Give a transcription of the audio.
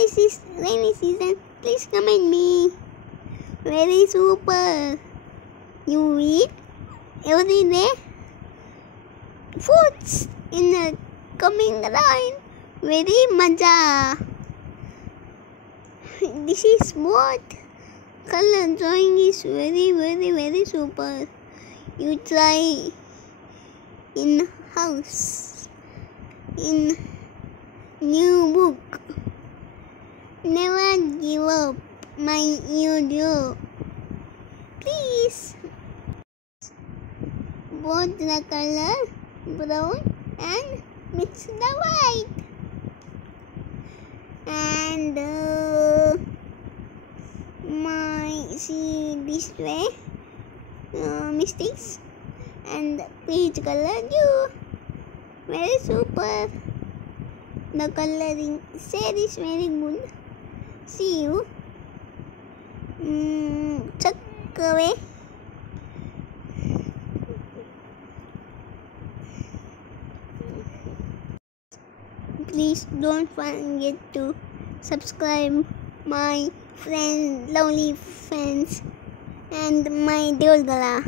this is rainy season. Please comment me. Very super. You eat every day. Foods in the coming line. Very maja. This is what color drawing is very super. You try in house, in new book. Never give up my video. Please. Both the color brown and mix the white. And see this way mistakes and peach color blue. Very super. The coloring set is very good. See you. Check away. Please don't forget to subscribe my friends, lovely friends, and my dear Gala.